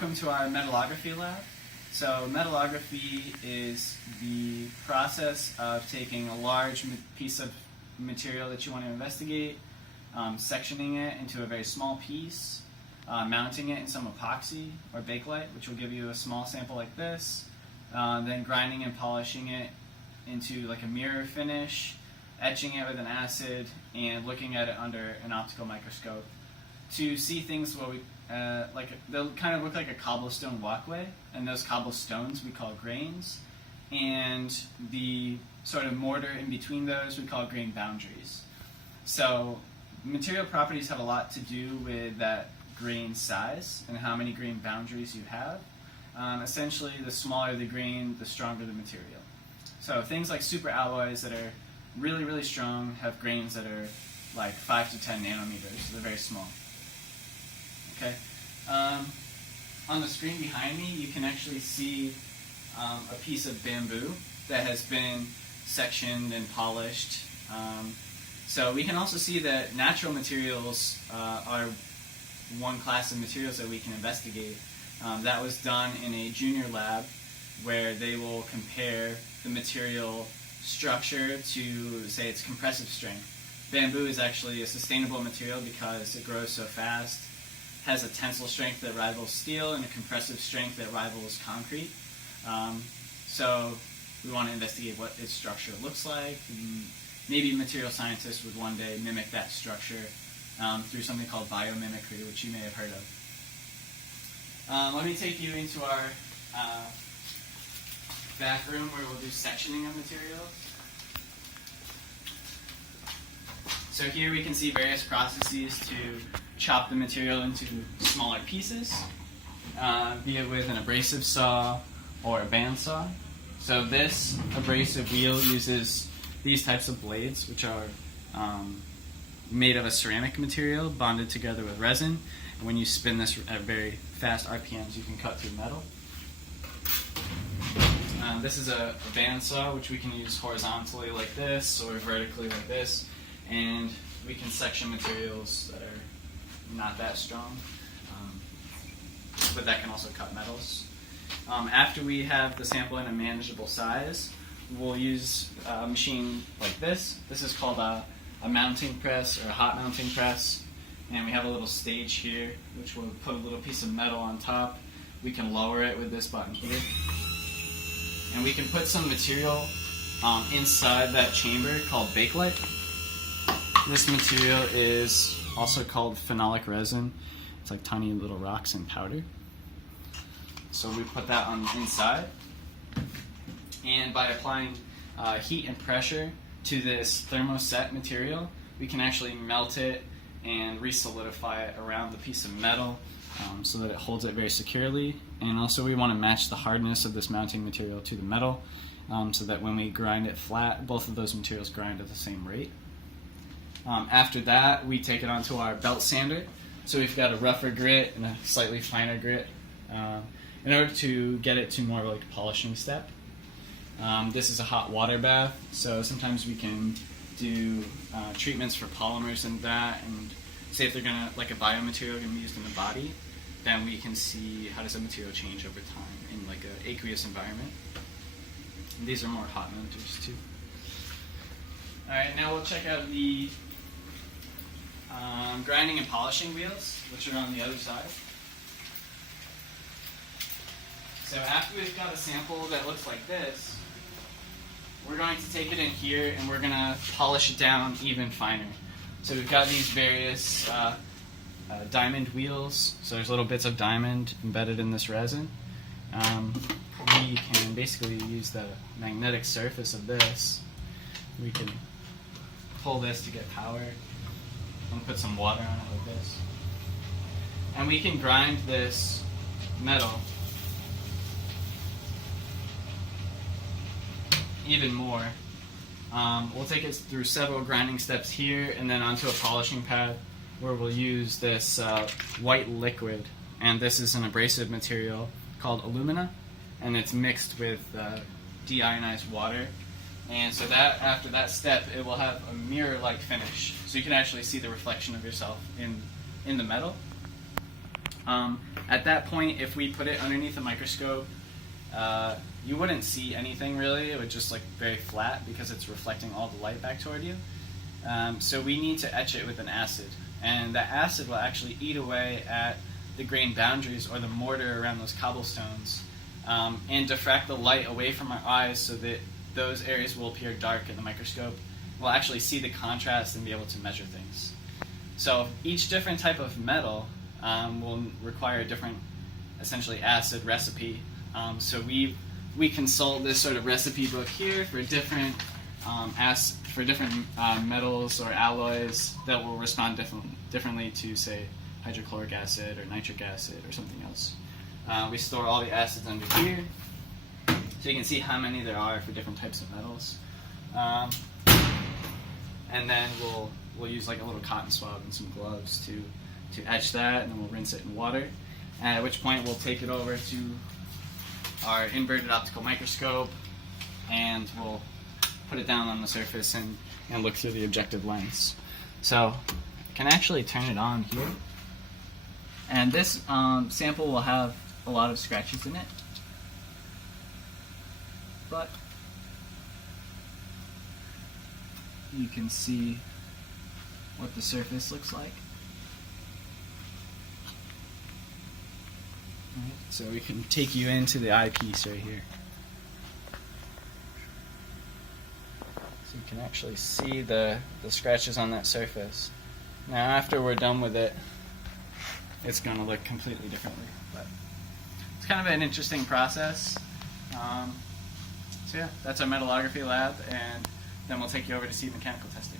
welcome to our Metallography Lab. So metallography is the process of taking a large piece of material that you want to investigate, sectioning it into a very small piece, mounting it in some epoxy or bakelite, which will give you a small sample like this, then grinding and polishing it into like a mirror finish, etching it with an acid, and looking at it under an optical microscope to see things what we they'll kind of look like a cobblestone walkway, and those cobblestones we call grains, and the sort of mortar in between those we call grain boundaries. So material properties have a lot to do with that grain size and how many grain boundaries you have. Essentially, the smaller the grain, the stronger the material. So things like super alloys that are really, really strong have grains that are like 5 to 10 nanometers. So they're very small. Okay. On the screen behind me, you can actually see a piece of bamboo that has been sectioned and polished. So we can also see that natural materials are one class of materials that we can investigate. That was done in a junior lab where they will compare the material structure to, say, its compressive strength. Bamboo is actually a sustainable material because it grows so fast, has a tensile strength that rivals steel and a compressive strength that rivals concrete. So we want to investigate what its structure looks like. Maybe material scientists would one day mimic that structure through something called biomimicry, which you may have heard of. Let me take you into our back room where we'll do sectioning of materials. So here we can see various processes to chop the material into smaller pieces, be it with an abrasive saw or a bandsaw. So this abrasive wheel uses these types of blades, which are made of a ceramic material bonded together with resin. And when you spin this at very fast RPMs, you can cut through metal. This is a bandsaw, which we can use horizontally like this or vertically like this, and we can section materials that are not that strong, but that can also cut metals. After we have the sample in a manageable size, we'll use a machine like this. This is called a mounting press or a hot mounting press, and we have a little stage here which will put a little piece of metal on top. We can lower it with this button here, and we can put some material inside that chamber called bakelite. This material is also called phenolic resin. It's like tiny little rocks in powder. So we put that on the inside, and by applying heat and pressure to this thermoset material, we can actually melt it and re-solidify it around the piece of metal so that it holds it very securely. And also we want to match the hardness of this mounting material to the metal so that when we grind it flat, both of those materials grind at the same rate. After that, we take it onto our belt sander. So we've got a rougher grit and a slightly finer grit in order to get it to more like a polishing step. This is a hot water bath, so sometimes we can do treatments for polymers and that, and say if they're gonna, like a biomaterial gonna be used in the body, then we can see how does a material change over time in like an aqueous environment. And these are more hot mounters too. Alright, now we'll check out the grinding and polishing wheels, which are on the other side. So after we've got a sample that looks like this, we're going to take it in here and we're going to polish it down even finer. So we've got these various diamond wheels. So there's little bits of diamond embedded in this resin. We can basically use the magnetic surface of this. We can pull this to get power and put some water on it like this. And we can grind this metal even more. We'll take it through several grinding steps here and then onto a polishing pad where we'll use this white liquid. And this is an abrasive material called alumina, and it's mixed with deionized water. And so that after that step, it will have a mirror-like finish. So you can actually see the reflection of yourself in the metal. At that point, if we put it underneath a microscope, you wouldn't see anything really. It would just look very flat because it's reflecting all the light back toward you. So we need to etch it with an acid, and that acid will actually eat away at the grain boundaries or the mortar around those cobblestones, and diffract the light away from our eyes so that those areas will appear dark in the microscope. We'll actually see the contrast and be able to measure things. So each different type of metal will require a different, essentially, acid recipe. So we consult this sort of recipe book here for different metals or alloys that will respond differently to, say, hydrochloric acid or nitric acid or something else. We store all the acids under here, so you can see how many there are for different types of metals. And then we'll use like a little cotton swab and some gloves to etch that, and then we'll rinse it in water. At which point we'll take it over to our inverted optical microscope, and we'll put it down on the surface and look through the objective lens. So I can actually turn it on here. And this sample will have a lot of scratches in it, but you can see what the surface looks like. Right, so we can take you into the eyepiece right here. So you can actually see the scratches on that surface. Now after we're done with it, it's going to look completely differently. But it's kind of an interesting process. So yeah, that's our metallography lab, and then we'll take you over to see mechanical testing.